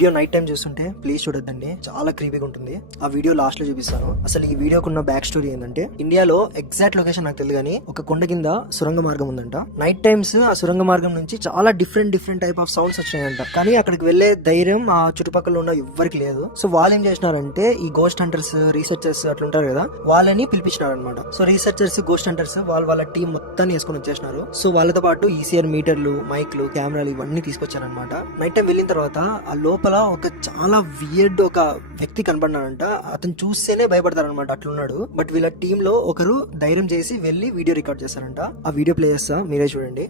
Video night time చూస్తుంటే please చూడొద్దండి, చాలా క్రీపీగా ఉంటుంది. ఆ వీడియో లాస్ట్ లో చూపిస్తాను. అసలు ఈ వీడియోకున్న బ్యాక్ స్టోరీ ఏంటంటే, ఇండియాలో ఎగ్జాక్ట్ లొకేషన్ నాకు తెలియదు కానీ ఒక కొండ కింద సురంగ మార్గం ఉందంట. నైట్ టైమ్స్ ఆ సురంగ మార్గం నుంచి చాలా డిఫరెంట్ టైప్ ఆఫ్ సౌండ్స్ వచ్చాయంట. కానీ అక్కడికి వెళ్లే ధైర్యం ఆ చుట్టుపక్కల ఉన్న ఎవ్వరికి లేదు. సో వాళ్ళు ఏం చేసినారంటే, ఈ గోస్ట్ హంటర్స్, రీసెర్చర్స్ అట్లుంటారు కదా, వాళ్ళని పిలిపించినారనమాట. సో రీసెర్చర్స్, గోస్ట్ హంటర్స్ వాళ్ళ టీం మొత్తాన్ని వేసుకొని వచ్చేసినారు. సో వాళ్ళతో పాటు ఈసీఆర్ మీటర్లు, మైక్లు, కెమెరాలు ఇవన్నీ తీసుకొచ్చారనమాట. నైట్ టైం వెళ్ళిన తర్వాత ఆ లోపల ఒక చాలా వియర్డ్ ఒక వ్యక్తి కనబడినాడంట. అతను చూస్తేనే భయపడతారనమాట, అట్లున్నాడు. బట్ వీళ్ళ టీమ్ లో ఒకరు ధైర్యం చేసి వెళ్లి వీడియో రికార్డ్ చేస్తారంట. ఆ వీడియో ప్లే చేస్తా, మీరే చూడండి.